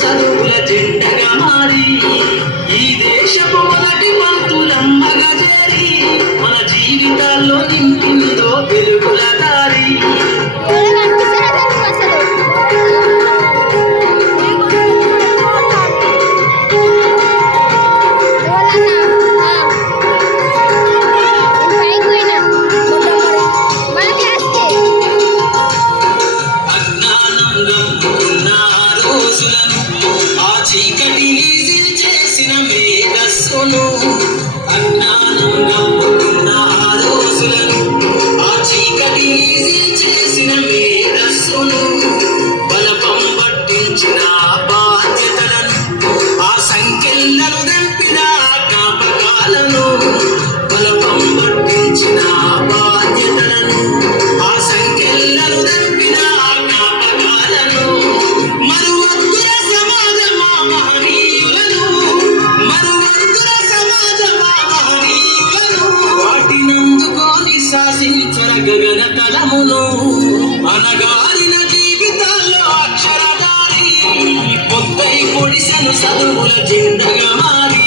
చదువుల జెండగా మారి ఈ దేశపు మొదటి పంతులమ్మగా చేరి మన జీవితాల్లో నింపిందో వెలుగుల దారి. చీకటిని చేసిన మేధస్సును అజ్ఞానంగా ఉన్న ఆ రోజులను ఆ చీకటిని చేసిన మేధస్సును బలపం పట్టించిన బాధ్యతలను ఆ సంఖ్యలను దంపిన జ్ఞాపకాలను బలపం పట్టించిన బాధ్యతలను ఆ సంఖ్యలను దంపిన జ్ఞాపకాలను మరువద్దుర సమాజమా మహనీయులను మరువద్దుర సమాజమా మహనీయులను వాటినందుకోని శాసించర గగన తలమును అనగారిన జీవితాల్లో అక్షరదారి పొద్దై పొడిసెను చదువుల జెండగా మారి